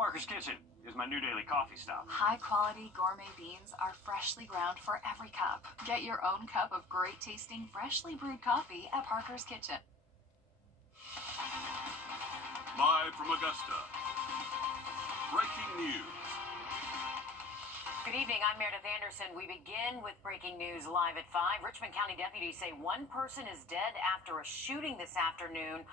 Parker's Kitchen is my new daily coffee stop. High-quality gourmet beans are freshly ground for every cup. Get your own cup of great-tasting, freshly brewed coffee at Parker's Kitchen. Live from Augusta, breaking news. Good evening, I'm Meredith Anderson. We begin with breaking news live at 5. Richmond County deputies say one person is dead after a shooting this afternoon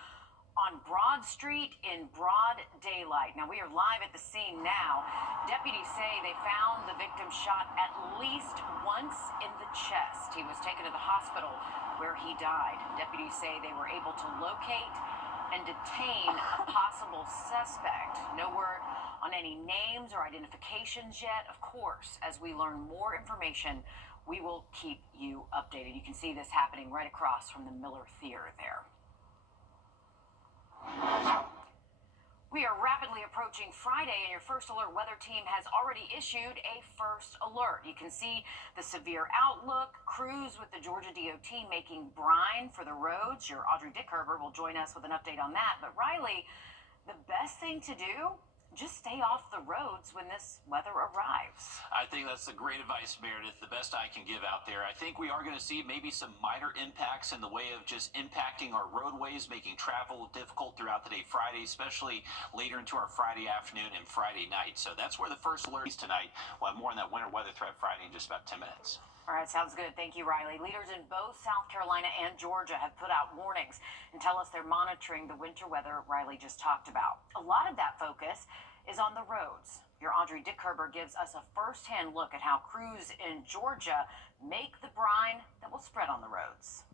on Broad Street in broad daylight. Now, we are live at the scene now. Deputies say they found the victim shot at least once in the chest. He was taken to the hospital where he died. Deputies say they were able to locate and detain a possible suspect. No word on any names or identifications yet. Of course, as we learn more information, we will keep you updated. You can see this happening right across from the Miller Theater there. We are rapidly approaching Friday, and your First Alert weather team has already issued a first alert. You can see the severe outlook. Crews with the Georgia DOT making brine for the roads. Your Audrey Dickherber will join us with an update on that. But Riley, the best thing to do, just stay off the roads when this weather arrives. I think that's the great advice, Meredith, the best I can give out there. I think we are going to see maybe some minor impacts in the way of just impacting our roadways, making travel difficult throughout the day Friday, especially later into our Friday afternoon and Friday night. So that's where the first alert is tonight. We'll have more on that winter weather threat Friday in just about 10 minutes. All right, sounds good. Thank you, Riley. Leaders in both South Carolina and Georgia have put out warnings and tell us they're monitoring the winter weather Riley just talked about. A lot of that focus is on the roads. Your Audrey Dickherber gives us a first-hand look at how crews in Georgia make the brine that will spread on the roads.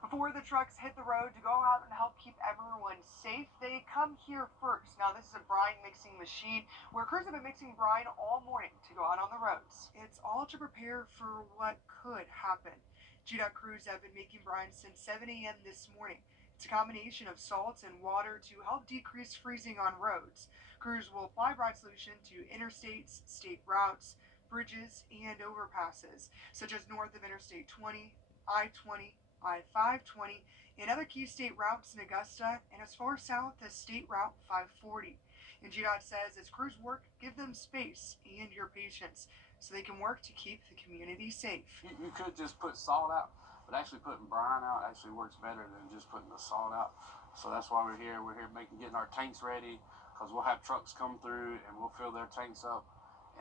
Before the trucks hit the road to go out and help keep everyone safe, they come here first. Now, this is a brine mixing machine where crews have been mixing brine all morning to go out on the roads. It's all to prepare for what could happen. GDOT crews have been making brine since 7 a.m. this morning. It's a combination of salts and water to help decrease freezing on roads. Crews will apply brine solution to interstates, state routes, bridges, and overpasses, such as north of Interstate 20, I-20, I-520, and other key state routes in Augusta, and as far south as State Route 540. And GDOT says as crews work, give them space and your patience so they can work to keep the community safe. You could just put salt out, but actually putting brine out actually works better than just putting the salt out. So that's why we're here. We're here getting our tanks ready, because we'll have trucks come through and we'll fill their tanks up,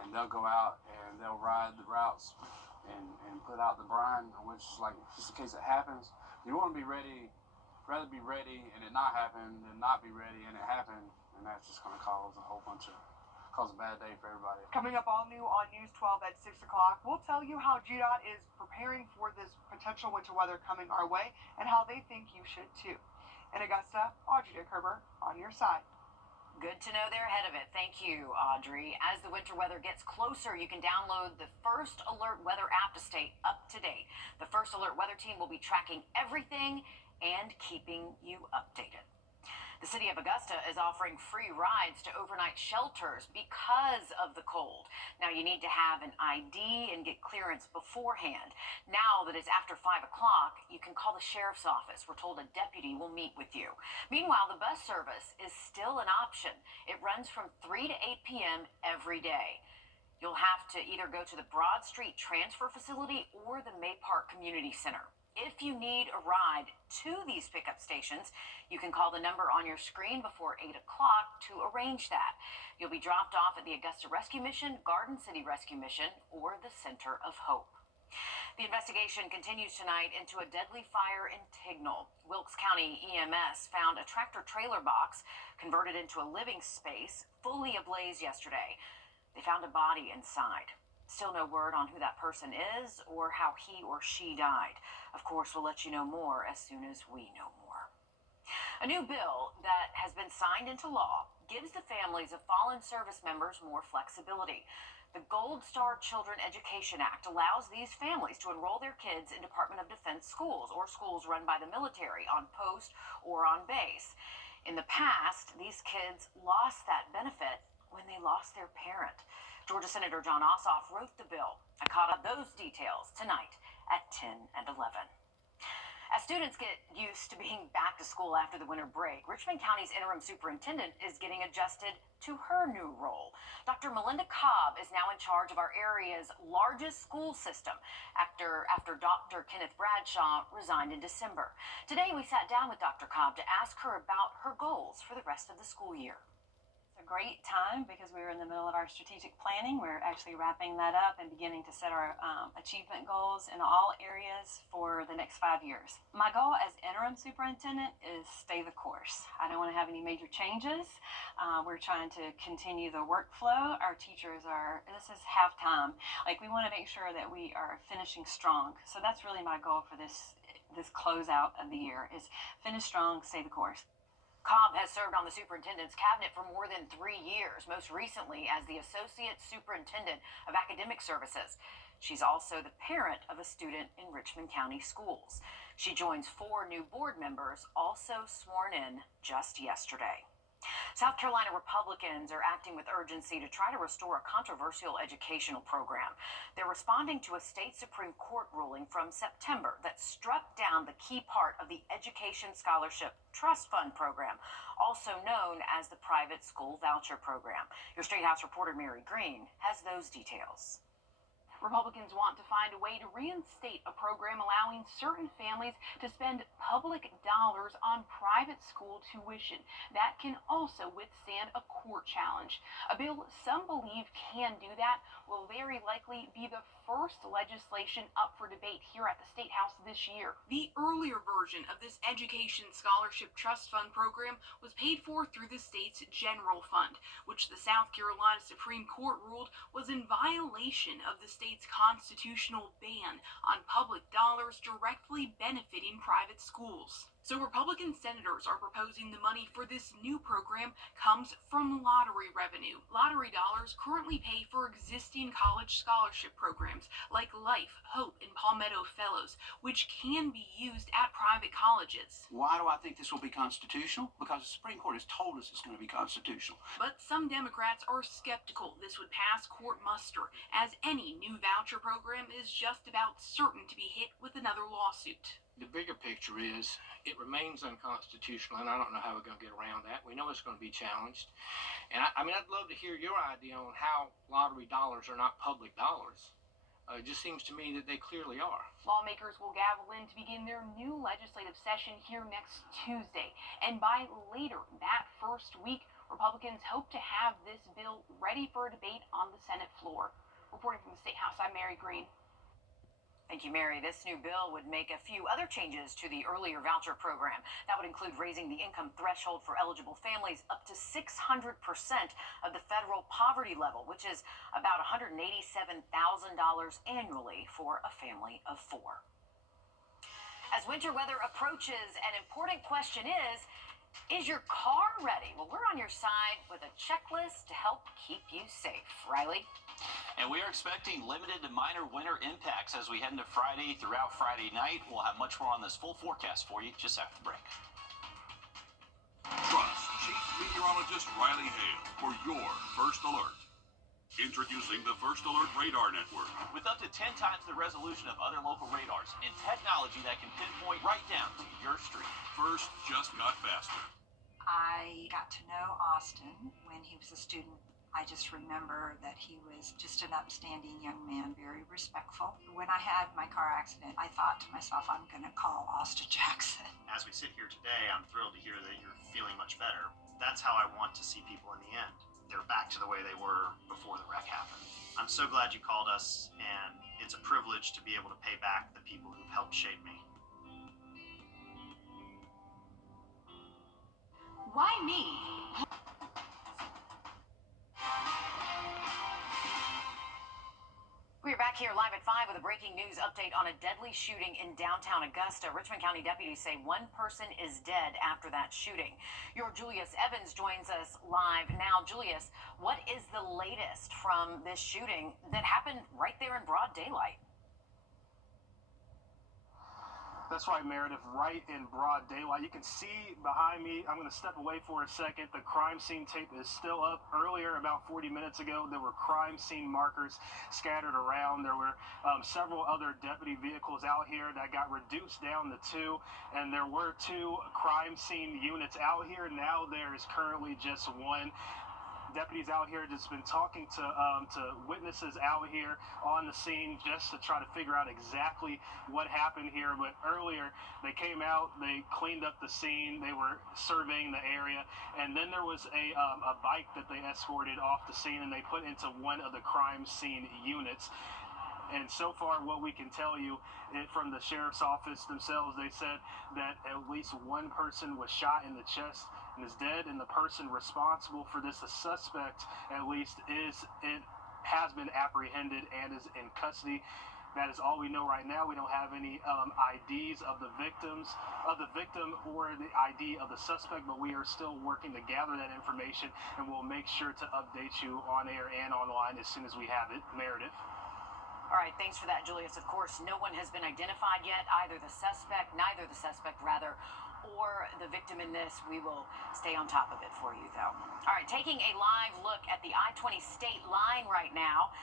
and they'll go out and they'll ride the routes and put out the brine, which is like, just in case it happens, you want to be ready, rather be ready and it not happen than not be ready and it happen, and that's just going to cause a bad day for everybody. Coming up all new on News 12 at 6 o'clock, we'll tell you how GDOT is preparing for this potential winter weather coming our way and how they think you should too. In Augusta, Audrey Dickherber on your side. Good to know they're ahead of it. Thank you, Audrey. As the winter weather gets closer, you can download the First Alert Weather app to stay up to date. The First Alert Weather team will be tracking everything and keeping you updated. The city of Augusta is offering free rides to overnight shelters because of the cold. Now, you need to have an ID and get clearance beforehand. Now that it's after 5 o'clock, you can call the sheriff's office. We're told a deputy will meet with you. Meanwhile, the bus service is still an option. It runs from 3 to 8 p.m. every day. You'll have to either go to the Broad Street Transfer Facility or the May Park Community Center. If you need a ride to these pickup stations, you can call the number on your screen before 8 o'clock to arrange that. You'll be dropped off at the Augusta Rescue Mission, Garden City Rescue Mission, or the Center of Hope. The investigation continues tonight into a deadly fire in Tignal. Wilkes County EMS found a tractor-trailer box converted into a living space fully ablaze yesterday. They found a body inside. Still no word on who that person is or how he or she died. Of course, we'll let you know more as soon as we know more. A new bill that has been signed into law gives the families of fallen service members more flexibility. The Gold Star Children Education Act allows these families to enroll their kids in Department of Defense schools or schools run by the military on post or on base. In the past, these kids lost that benefit when they lost their parent. Georgia Senator John Ossoff wrote the bill. I caught up those details tonight at 10 and 11. As students get used to being back to school after the winter break, Richmond County's interim superintendent is getting adjusted to her new role. Dr. Melinda Cobb is now in charge of our area's largest school system after Dr. Kenneth Bradshaw resigned in December. Today, we sat down with Dr. Cobb to ask her about her goals for the rest of the school year. A great time because we're in the middle of our strategic planning. We're actually wrapping that up and beginning to set our achievement goals in all areas for the next 5 years. My goal as interim superintendent is stay the course. I don't want to have any major changes. We're trying to continue the workflow. Our teachers this is halftime. We want to make sure that we are finishing strong. So that's really my goal for this closeout of the year is finish strong, stay the course. Cobb has served on the superintendent's cabinet for more than 3 years, most recently as the Associate Superintendent of Academic Services. She's also the parent of a student in Richmond County Schools. She joins 4 new board members, also sworn in just yesterday. South Carolina Republicans are acting with urgency to try to restore a controversial educational program. They're responding to a state Supreme Court ruling from September that struck down the key part of the Education Scholarship Trust Fund program, also known as the Private School Voucher Program. Your State House reporter Mary Green has those details. Republicans want to find a way to reinstate a program allowing certain families to spend public dollars on private school tuition. That can also withstand a court challenge. A bill some believe can do that will very likely be the first legislation up for debate here at the State House this year. The earlier version of this Education Scholarship Trust Fund program was paid for through the state's general fund, which the South Carolina Supreme Court ruled was in violation of the state's constitutional ban on public dollars directly benefiting private schools. So Republican senators are proposing the money for this new program comes from lottery revenue. Lottery dollars currently pay for existing college scholarship programs like Life, Hope, and Palmetto Fellows, which can be used at private colleges. Why do I think this will be constitutional? Because the Supreme Court has told us it's going to be constitutional. But some Democrats are skeptical this would pass court muster, as any new voucher program is just about certain to be hit with another lawsuit. The bigger picture is it remains unconstitutional, and I don't know how we're going to get around that. We know it's going to be challenged. And I'd love to hear your idea on how lottery dollars are not public dollars. It just seems to me that they clearly are. Lawmakers will gavel in to begin their new legislative session here next Tuesday. And by later that first week, Republicans hope to have this bill ready for a debate on the Senate floor. Reporting from the State House, I'm Mary Green. Thank you, Mary. This new bill would make a few other changes to the earlier voucher program. That would include raising the income threshold for eligible families up to 600% of the federal poverty level, which is about $187,000 annually for a family of 4. As winter weather approaches, an important question is your car ready? Well, we're on your side with a checklist to help keep you safe. Riley? And we are expecting limited to minor winter impacts as we head into Friday. Throughout Friday night, we'll have much more on this full forecast for you just after the break. Trust Chief Meteorologist Riley Hale for your first alert. Introducing the First Alert Radar Network. With up to 10 times the resolution of other local radars and technology that can pinpoint right down to your street. First just got faster. I got to know Austin when he was a student. I just remember that he was just an upstanding young man, very respectful. When I had my car accident, I thought to myself, I'm going to call Austin Jackson. As we sit here today, I'm thrilled to hear that you're feeling much better. That's how I want to see people in the end. They're back to the way they were before the wreck happened. I'm so glad you called us, and it's a privilege to be able to pay back the people who've helped shape me. Why me? We're back here live at 5 with a breaking news update on a deadly shooting in downtown Augusta. Richmond County deputies say one person is dead after that shooting. Your Julius Evans joins us live now. Julius, what is the latest from this shooting that happened right there in broad daylight? That's right, Meredith, right in broad daylight. You can see behind me, I'm going to step away for a second. The crime scene tape is still up. Earlier, about 40 minutes ago, there were crime scene markers scattered around. There were several other deputy vehicles out here that got reduced down to 2, and there were 2 crime scene units out here. Now there is currently just 1. Deputies out here just been talking to witnesses out here on the scene just to try to figure out exactly what happened here. But earlier they came out, they cleaned up the scene, they were surveying the area, and then there was a bike that they escorted off the scene and they put into one of the crime scene units. And so far, what we can tell you from the sheriff's office themselves, they said that at least 1 person was shot in the chest and is dead, and the person responsible for this, the suspect at least, has been apprehended and is in custody. That is all we know right now. We don't have any IDs of the victim or the ID of the suspect, but we are still working to gather that information, and we'll make sure to update you on air and online as soon as we have it. Meredith. All right, thanks for that, Julius. Of course, no one has been identified yet, neither the suspect, or the victim in this. We will stay on top of it for you, though. All right, taking a live look at the I-20 state line right now.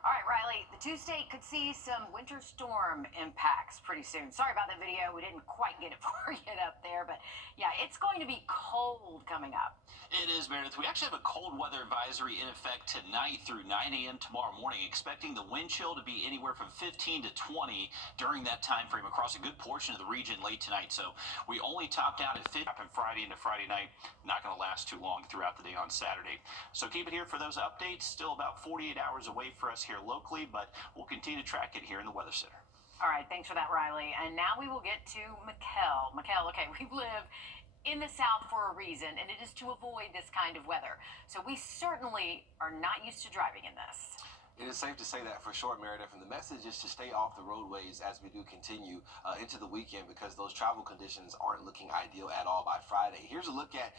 All right, Riley, the 2 state could see some winter storm impacts pretty soon. Sorry about that video. We didn't quite get it for you up there, but yeah, it's going to be cold coming up. It is, Meredith. We actually have a cold weather advisory in effect tonight through 9 a.m. tomorrow morning, expecting the wind chill to be anywhere from 15 to 20 during that time frame across a good portion of the region late tonight. So we only topped out at 50 on Friday into Friday night. Not going to last too long throughout the day on Saturday. So keep it here for those updates. Still about 48 hours away for us here locally, but we'll continue to track it here in the Weather Center. All right, thanks for that, Riley. And now we will get to Mikkel. Mikkel, okay, we live in the South for a reason, and it is to avoid this kind of weather. So we certainly are not used to driving in this. It is safe to say that for sure, Meredith, and the message is to stay off the roadways as we do continue into the weekend, because those travel conditions aren't looking ideal at all by Friday. Here's a look at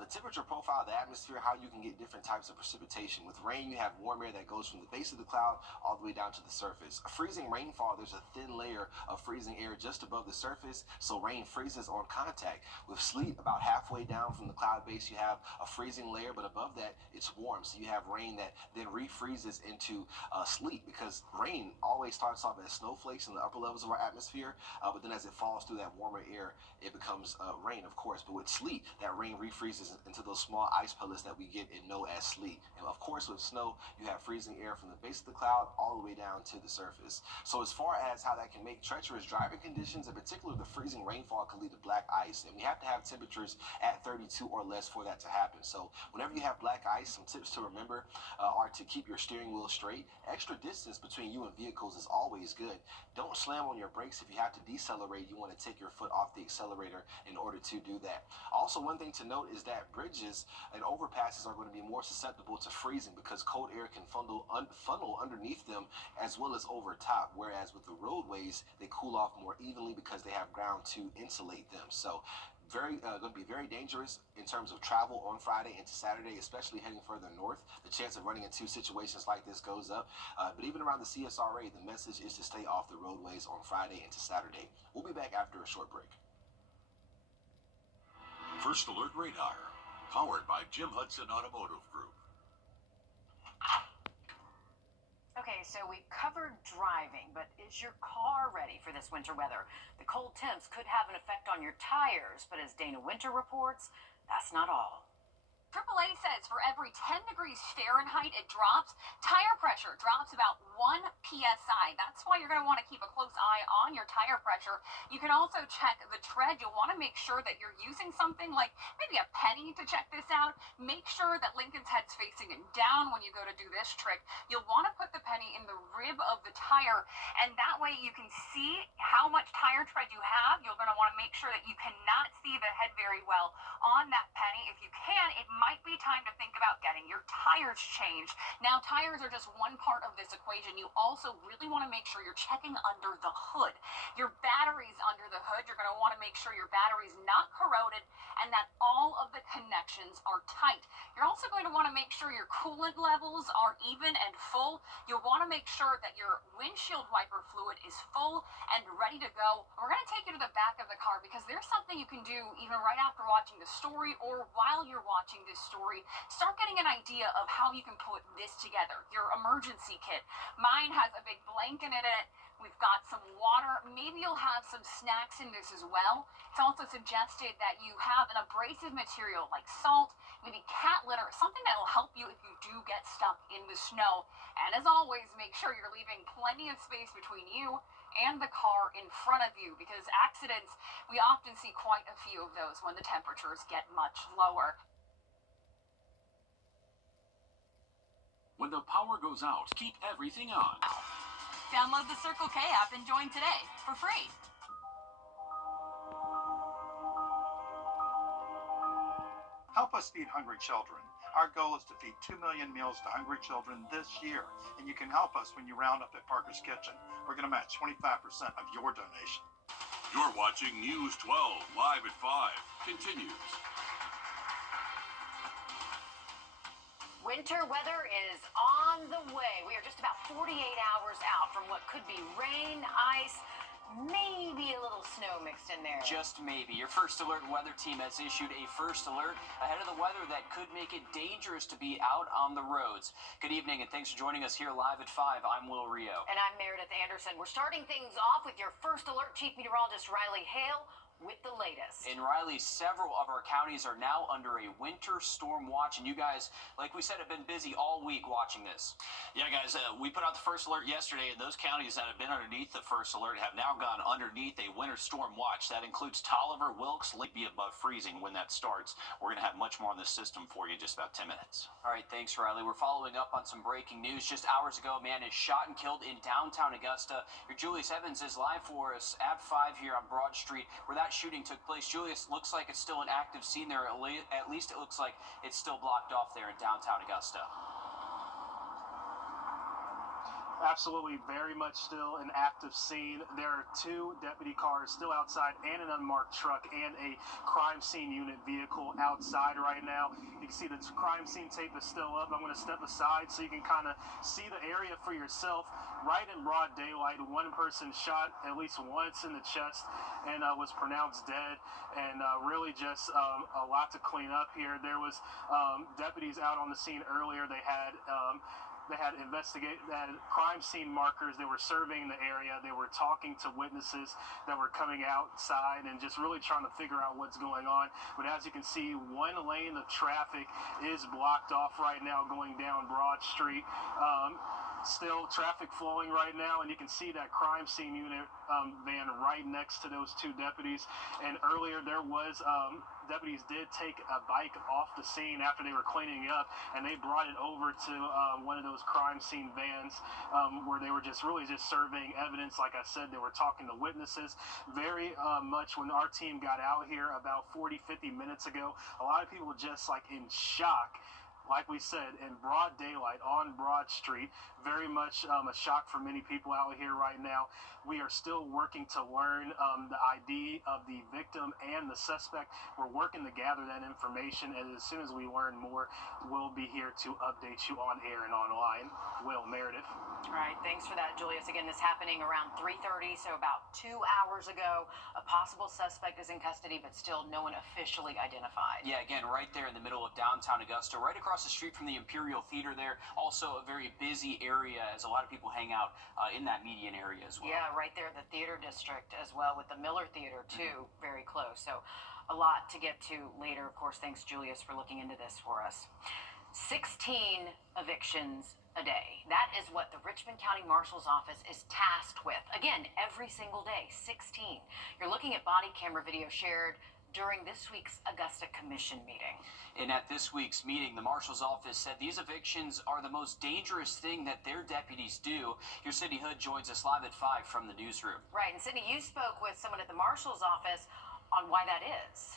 the temperature profile of the atmosphere, how you can get different types of precipitation. With rain, you have warm air that goes from the base of the cloud all the way down to the surface. A freezing rainfall, there's a thin layer of freezing air just above the surface, so rain freezes on contact. With sleet, about halfway down from the cloud base, you have a freezing layer, but above that, it's warm, so you have rain that then refreezes into sleet, because rain always starts off as snowflakes in the upper levels of our atmosphere, but then as it falls through that warmer air, it becomes rain, of course. But with sleet, that rain refreezes into those small ice pellets that we get and know as sleet. And of course, with snow, you have freezing air from the base of the cloud all the way down to the surface. So as far as how that can make treacherous driving conditions, in particular the freezing rainfall, can lead to black ice, and we have to have temperatures at 32 or less for that to happen. So whenever you have black ice, some tips to remember are to keep your steering wheel straight. Extra distance between you and vehicles is always good. Don't slam on your brakes. If you have to decelerate, you want to take your foot off the accelerator in order to do that. Also, one thing to note is that bridges and overpasses are going to be more susceptible to freezing, because cold air can funnel underneath them as well as over top, whereas with the roadways, they cool off more evenly because they have ground to insulate them. So going to be very dangerous in terms of travel on Friday into Saturday, especially heading further north. The chance of running into situations like this goes up. But even around the CSRA, the message is to stay off the roadways on Friday into Saturday. We'll be back after a short break. First Alert Radar, powered by Jim Hudson Automotive Group. Okay, so we covered driving, but is your car ready for this winter weather? The cold temps could have an effect on your tires, but as Dana Winter reports, that's not all. AAA says for every 10 degrees Fahrenheit it drops, tire pressure drops about 1 psi. That's why you're going to want to keep a close eye on your tire pressure. You can also check the tread. You'll want to make sure that you're using something like maybe a penny to check this out. Make sure that Lincoln's head's facing down when you go to do this trick. You'll want to put the penny in the rib of the tire, and that way you can see how much tire tread you have. You're going to want to make sure that you cannot see the head very well on that penny. If you can, it might be time to think about getting your tires changed. Now, tires are just one part of this equation. You also really want to make sure you're checking under the hood. Your batteries under the hood, you're going to want to make sure your battery's not corroded and that all of the connections are tight. You're also going to want to make sure your coolant levels are even and full. You'll want to make sure that your windshield wiper fluid is full and ready to go. We're going to take you to the back of the car because there's something you can do even right after watching the story or while you're watching this story. Start getting an idea of how you can put this together, your emergency kit. Mine has a big blanket in it. We've got some water. Maybe you'll have some snacks in this as well. It's also suggested that you have an abrasive material like salt, maybe cat litter, something that will help you if you do get stuck in the snow. And as always, make sure you're leaving plenty of space between you and the car in front of you because accidents, we often see quite a few of those when the temperatures get much lower. When the power goes out, keep everything on. Download the Circle K app and join today for free. Help us feed hungry children. Our goal is to feed 2 million meals to hungry children this year, and you can help us when you round up at Parker's Kitchen. We're going to match 25% of your donation. You're watching News 12 live at 5. Continues. Winter weather is on the way. We are just about 48 hours out from what could be rain, ice, maybe a little snow mixed in there. Just maybe. Your First Alert weather team has issued a first alert ahead of the weather that could make it dangerous to be out on the roads. Good evening and thanks for joining us here live at 5. I'm Will Rio. And I'm Meredith Anderson. We're starting things off with your First Alert Chief Meteorologist Riley Hale with the latest. In Riley, several of our counties are now under a winter storm watch, and you guys, like we said, have been busy all week watching this. Yeah, guys, we put out the first alert yesterday, and those counties that have been underneath the first alert have now gone underneath a winter storm watch. That includes Tolliver, Wilkes, Lake be above freezing when that starts. We're going to have much more on the system for you in just about 10 minutes. All right, thanks, Riley. We're following up on some breaking news. Just hours ago, a man is shot and killed in downtown Augusta. Your Julius Evans is live for us at 5 here on Broad Street, where that shooting took place. Julius, looks like it's still an active scene there. At least it looks like it's still blocked off there in downtown Augusta. Absolutely, very much still an active scene. There are 2 deputy cars still outside and an unmarked truck and a crime scene unit vehicle outside right now. You can see the crime scene tape is still up. I'm going to step aside so you can kind of see the area for yourself. Right in broad daylight, one person shot at least once in the chest and was pronounced dead, and really just a lot to clean up here. There was deputies out on the scene earlier. They had crime scene markers. They were surveying the area. They were talking to witnesses that were coming outside and just really trying to figure out what's going on. But as you can see, one lane of traffic is blocked off right now going down Broad Street. Still traffic flowing right now, and you can see that crime scene unit van right next to those 2 deputies. And earlier there was deputies did take a bike off the scene after they were cleaning up, and they brought it over to one of those crime scene vans where they were just surveying evidence. Like I said, they were talking to witnesses. Very much when our team got out here about 40-50 minutes ago, a lot of people were just like in shock. Like we said, in broad daylight on Broad Street, very much a shock for many people out here right now. We are still working to learn the ID of the victim and the suspect. We're working to gather that information, and as soon as we learn more, we'll be here to update you on air and online. Will, Meredith. All right, thanks for that, Julius. Again, this happening around 3:30, so about 2 hours ago. A possible suspect is in custody, but still no one officially identified. Yeah, again, right there in the middle of downtown Augusta, right across the street from the Imperial Theater there. Also a very busy area as a lot of people hang out in that median area as well. Yeah, right there, the theater district as well, with the Miller Theater too, very close. So a lot to get to later. Of course, thanks, Julius, for looking into this for us. 16 evictions a day. That is what the Richmond County Marshal's Office is tasked with. Again, every single day, 16. You're looking at body camera video shared during this week's Augusta Commission meeting. And at this week's meeting, the Marshal's Office said these evictions are the most dangerous thing that their deputies do. Your Sydney Hood joins us live at 5 from the newsroom. Right, and Sydney, you spoke with someone at the Marshal's Office on why that is.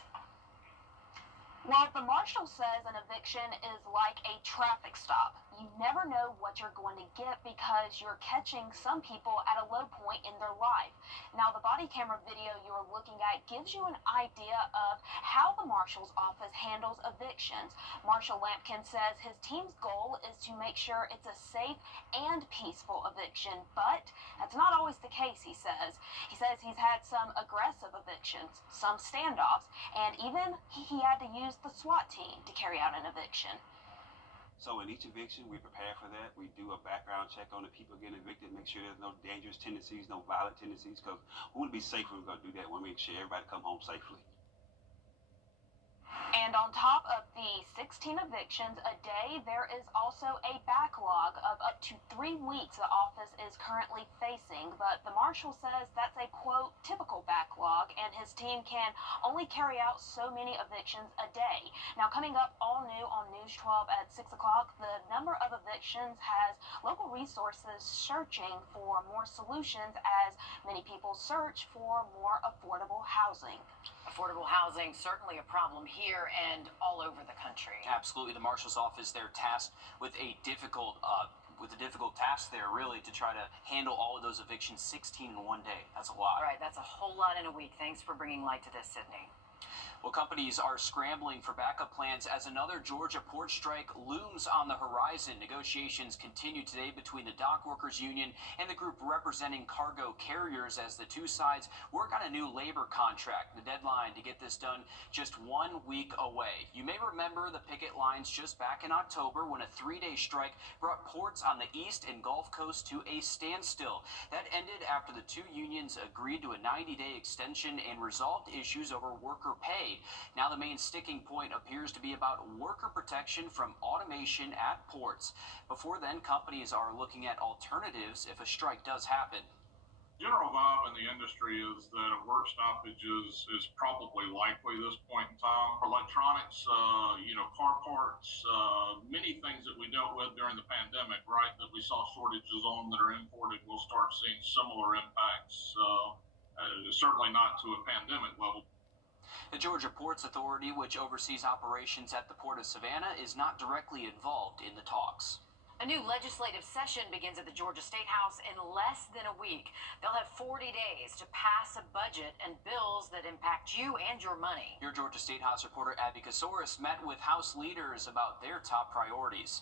Well, the marshal says an eviction is like a traffic stop. You never know what you're going to get because you're catching some people at a low point in their life. Now, the body camera video you're looking at gives you an idea of how the marshal's office handles evictions. Marshal Lampkin says his team's goal is to make sure it's a safe and peaceful eviction, but that's not always the case, he says. He says he's had some aggressive evictions, some standoffs, and even he had to use the SWAT team to carry out an eviction. So in each eviction, we prepare for that. We do a background check on the people getting evicted, make sure there's no dangerous tendencies, no violent tendencies, because we want to be safe when we're going to do that. We want to make sure everybody come home safely. And on top of the 16 evictions a day, there is also a backlog of up to 3 weeks the office is currently facing. But the marshal says that's a, quote, typical backlog, and his team can only carry out so many evictions a day. Now, coming up all new on News 12 at 6 o'clock, the number of evictions has local resources searching for more solutions as many people search for more affordable housing. Affordable housing, certainly a problem here and all over the country. Absolutely. The marshal's office, they're tasked with a difficult task there, really, to try to handle all of those evictions, 16 in one day. That's a lot. Right, that's a whole lot in a week. Thanks for bringing light to this, Sydney. Well, companies are scrambling for backup plans as another Georgia port strike looms on the horizon. Negotiations continue today between the Dock Workers Union and the group representing cargo carriers as the two sides work on a new labor contract. The deadline to get this done just 1 week away. You may remember the picket lines just back in October when a 3-day strike brought ports on the East and Gulf Coast to a standstill. That ended after the two unions agreed to a 90-day extension and resolved issues over worker pay. Now the main sticking point appears to be about worker protection from automation at ports. Before then, companies are looking at alternatives if a strike does happen. General vibe in the industry is that a work stoppage is probably likely this point in time. Electronics, car parts, many things that we dealt with during the pandemic, right, that we saw shortages on that are imported, we'll start seeing similar impacts, certainly not to a pandemic level. The Georgia Ports Authority, which oversees operations at the Port of Savannah, is not directly involved in the talks. A new legislative session begins at the Georgia State House in less than a week. They'll have 40 days to pass a budget and bills that impact you and your money. Your Georgia State House reporter Abby Kasoris met with House leaders about their top priorities.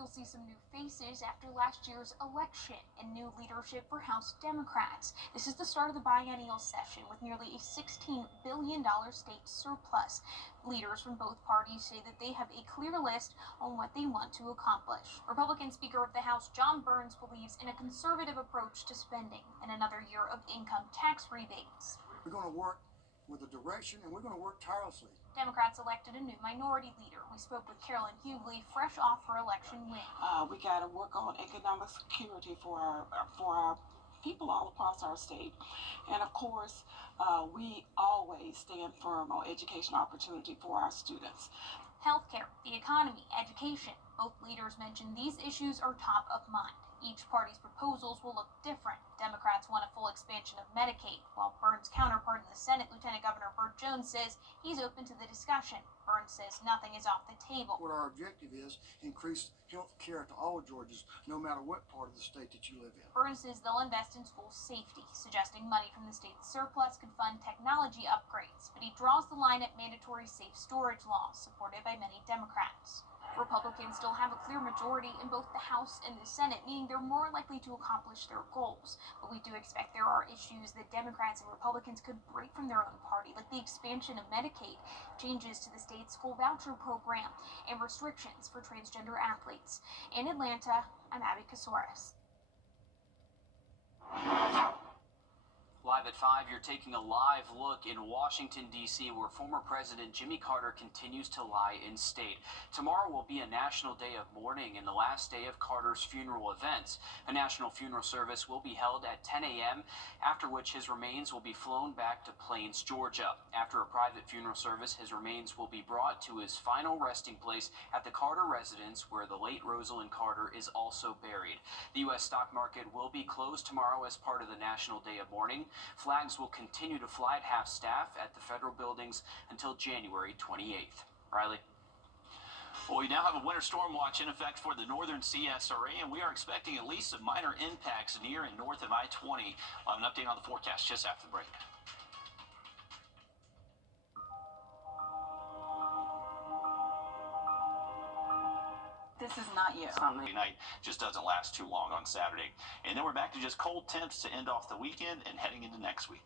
You'll see some new faces after last year's election and new leadership for House Democrats. This is the start of the biennial session with nearly a $16 billion state surplus. Leaders from both parties say that they have a clear list on what they want to accomplish. Republican Speaker of the House John Burns believes in a conservative approach to spending and another year of income tax rebates. We're going to work with a direction, and we're going to work tirelessly. Democrats elected a new minority leader. We spoke with Carolyn Hughley, fresh off her election win. We got to work on economic security for our people all across our state. And of course, we always stand firm on education opportunity for our students. Healthcare, the economy, education. Both leaders mentioned these issues are top of mind. Each party's proposals will look different. Democrats want a full expansion of Medicaid, while Burns' counterpart in the Senate, Lieutenant Governor Burt Jones, says he's open to the discussion. Burns says nothing is off the table. What our objective is, increase health care to all Georgians, no matter what part of the state that you live in. Burns says they'll invest in school safety, suggesting money from the state's surplus could fund technology upgrades. But he draws the line at mandatory safe storage laws, supported by many Democrats. Republicans still have a clear majority in both the House and the Senate, meaning they're more likely to accomplish their goals. But we do expect there are issues that Democrats and Republicans could break from their own party, like the expansion of Medicaid, changes to the state's school voucher program, and restrictions for transgender athletes. In Atlanta, I'm Abby Kasoris. Live at 5, you're taking a live look in Washington, D.C., where former President Jimmy Carter continues to lie in state. Tomorrow will be a national day of mourning and the last day of Carter's funeral events. A national funeral service will be held at 10 a.m., after which his remains will be flown back to Plains, Georgia. After a private funeral service, his remains will be brought to his final resting place at the Carter residence, where the late Rosalind Carter is also buried. The U.S. stock market will be closed tomorrow as part of the National Day of Mourning. Flags will continue to fly at half-staff at the federal buildings until January 28th. Riley? Well, we now have a winter storm watch in effect for the northern CSRA, and we are expecting at least some minor impacts near and north of I-20. We'll have an update on the forecast just after the break. This is not you. Night just doesn't last too long on Saturday. And then we're back to just cold temps to end off the weekend and heading into next week.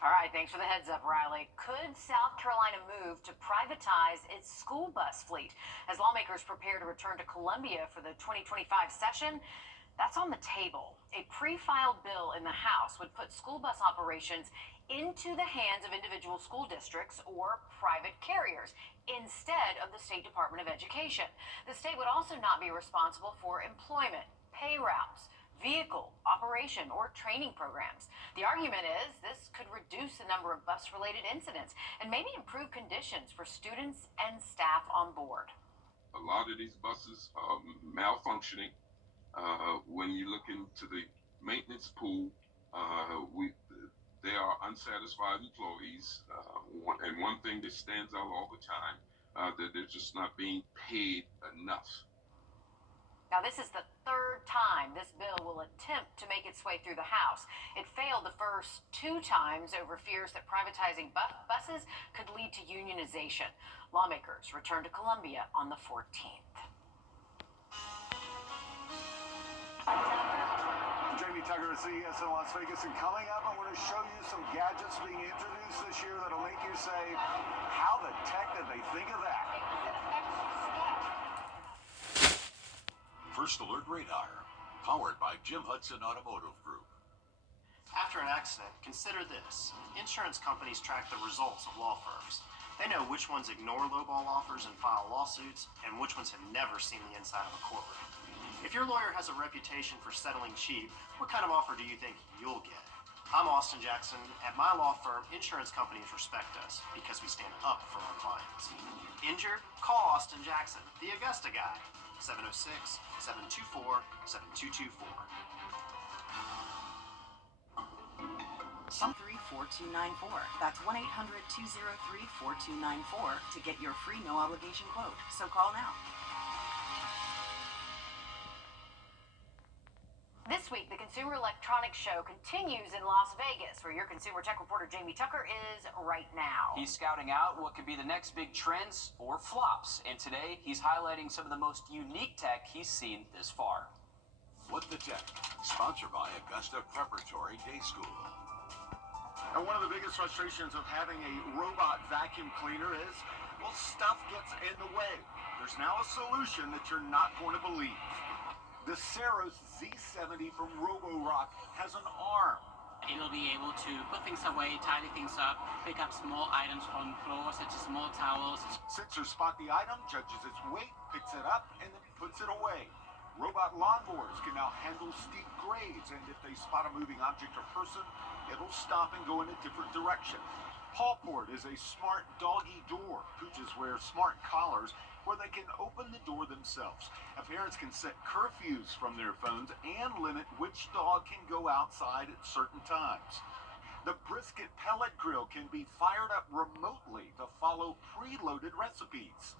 All right, thanks for the heads up, Riley. Could South Carolina move to privatize its school bus fleet? As lawmakers prepare to return to Columbia for the 2025 session, that's on the table. A pre-filed bill in the House would put school bus operations into the hands of individual school districts or private carriers instead of the State Department of Education. The state would also not be responsible for employment, pay routes, vehicle, operation, or training programs. The argument is this could reduce the number of bus-related incidents and maybe improve conditions for students and staff on board. A lot of these buses are malfunctioning. When you look into the maintenance pool, they are unsatisfied employees. And one thing that stands out all the time, that they're just not being paid enough. Now, this is the third time this bill will attempt to make its way through the House. It failed the first two times over fears that privatizing buses could lead to unionization. Lawmakers return to Columbia on the 14th. Jamie Tucker at CES in Las Vegas, and coming up, I want to show you some gadgets being introduced this year that'll make you say, how the heck did they think of that? First Alert Radar, powered by Jim Hudson Automotive Group. After an accident, consider this. Insurance companies track the results of law firms. They know which ones ignore lowball offers and file lawsuits, and which ones have never seen the inside of a courtroom. If your lawyer has a reputation for settling cheap, what kind of offer do you think you'll get? I'm Austin Jackson. At my law firm, insurance companies respect us because we stand up for our clients. Injured? Call Austin Jackson, the Augusta guy. 706-724-7224. Some 34294. That's 1-800-203-4294 to get your free no obligation quote. So call now. This week, the Consumer Electronics Show continues in Las Vegas, where your consumer tech reporter Jamie Tucker is right now. He's scouting out what could be the next big trends or flops, and today he's highlighting some of the most unique tech he's seen this far. What the Tech, sponsored by Augusta Preparatory Day School. And one of the biggest frustrations of having a robot vacuum cleaner is, well, stuff gets in the way. There's now a solution that you're not going to believe. The Saros Z70 from Roborock has an arm. It'll be able to put things away, tidy things up, pick up small items from the floor, such as small towels. Sensors spot the item, judges its weight, picks it up, and then puts it away. Robot lawnmowers can now handle steep grades, and if they spot a moving object or person, it'll stop and go in a different direction. Pawport is a smart doggy door. Pooches wear smart collars where they can open the door themselves. And parents can set curfews from their phones and limit which dog can go outside at certain times. The brisket pellet grill can be fired up remotely to follow preloaded recipes.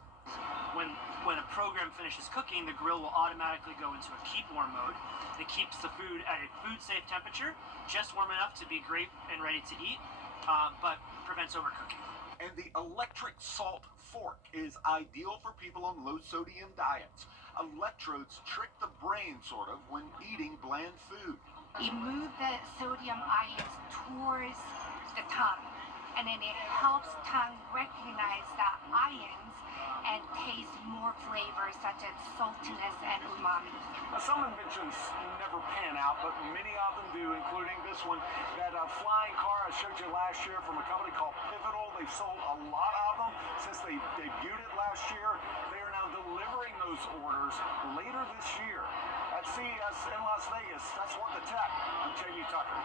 When a program finishes cooking, the grill will automatically go into a keep warm mode. It keeps the food at a food safe temperature, just warm enough to be great and ready to eat, but prevents overcooking. And the electric salt fork is ideal for people on low sodium diets. Electrodes trick the brain sort of when eating bland food. It moves the sodium ions towards the tongue, and then it helps tongue recognize the ions and taste more flavors such as saltiness and umami. Now, some inventions never pan out, but many of them do, including this one. That flying car I showed you last year from a company called Pivotal. They sold a lot of them since they debuted it last year. They are now delivering those orders later this year. At CES in Las Vegas, that's What the Tech. I'm Jamie Tucker.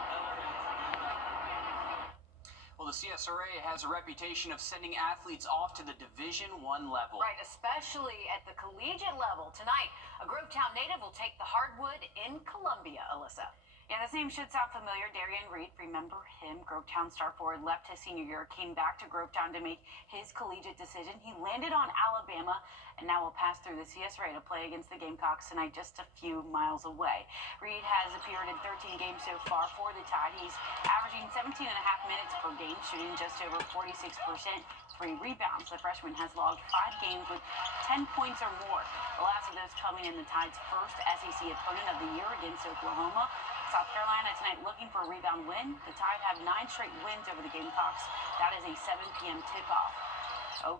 Well, the CSRA has a reputation of sending athletes off to the Division I level. Right, especially at the collegiate level. Tonight, a Grovetown native will take the hardwood in Columbia, Alyssa. Yeah, this name should sound familiar. Darian Reed, remember him? Grovetown star forward left his senior year, came back to Grovetown to make his collegiate decision. He landed on Alabama and now will pass through the CS Ray to play against the Gamecocks tonight just a few miles away. Reed has appeared in 13 games so far for the Tide. He's averaging 17.5 minutes per game, shooting just over 46%, 3 rebounds. The freshman has logged 5 games with 10 points or more. The last of those coming in the Tide's first SEC opponent of the year against Oklahoma. South Carolina tonight looking for a rebound win. The Tide have 9 straight wins over the Gamecocks. That is a 7 p.m. tip-off.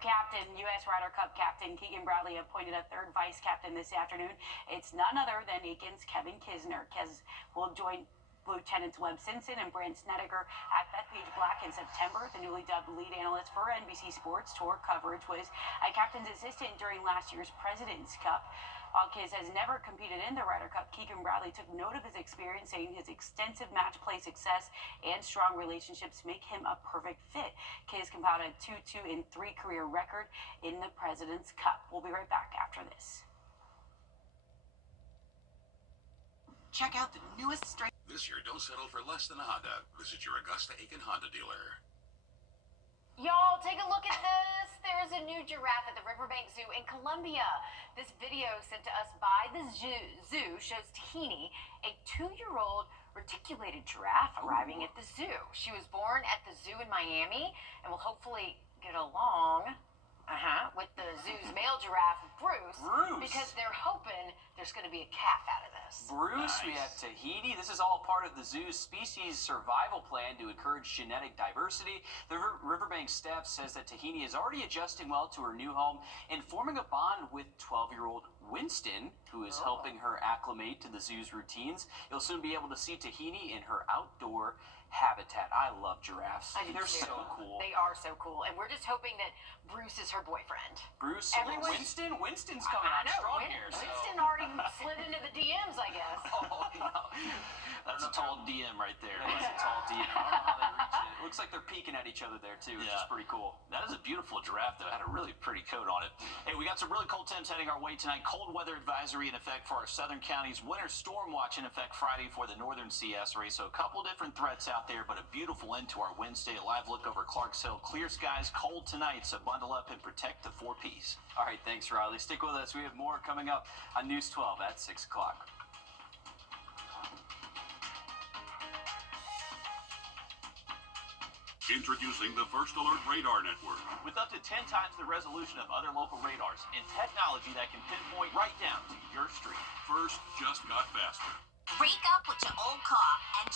Captain, U.S. Ryder Cup captain Keegan Bradley appointed a third vice captain this afternoon. It's none other than Aiken's Kevin Kisner. Kez will join Lieutenants Webb Simpson and Brant Snedeker at Bethpage Black in September. The newly dubbed lead analyst for NBC Sports Tour coverage was a captain's assistant during last year's President's Cup. While Kiz has never competed in the Ryder Cup, Keegan Bradley took note of his experience, saying his extensive match play success and strong relationships make him a perfect fit. Kiz compiled a 2-2-3 career record in the President's Cup. We'll be right back after this. Check out the newest straight. This year, don't settle for less than a Honda. Visit your Augusta Aiken Honda dealer. Y'all, take a look at this. There's a new giraffe at the Riverbank Zoo in Colombia. This video sent to us by the zoo shows Tahini, a 2-year-old reticulated giraffe arriving at the zoo. She was born at the zoo in Miami and will hopefully get along with the zoo's male giraffe, Bruce, because they're hoping there's going to be a calf out of this. Bruce, we have Tahiti. This is all part of the zoo's species survival plan to encourage genetic diversity. The Riverbank staff says that Tahiti is already adjusting well to her new home and forming a bond with 12-year-old Winston, who is helping her acclimate to the zoo's routines. You'll soon be able to see Tahiti in her outdoor habitat. I love giraffes. They're so cool. They are so cool. And we're just hoping that Bruce is her boyfriend. Bruce, Winston? Winston's coming out strong here. Winston already slid into the DMs, I guess. That's a tall DM right there. That's a tall DM. I don't know how they reach it. It looks like they're peeking at each other there, too, which is pretty cool. That is a beautiful giraffe, though. It had a really pretty coat on it. Hey, we got some really cold temps heading our way tonight. Cold weather advisory in effect for our southern counties. Winter storm watch in effect Friday for the northern CS race. So a couple different threats out there, but a beautiful end to our Wednesday. A live look over Clarks Hill. Clear skies, cold tonight, so bundle up and protect the 4 Ps. All right, thanks, Riley. Stick with us. We have more coming up on News 12 at 6 o'clock. Introducing the First Alert Radar Network. With up to 10 times the resolution of other local radars and technology that can pinpoint right down to your street. First just got faster. Break up with your old car and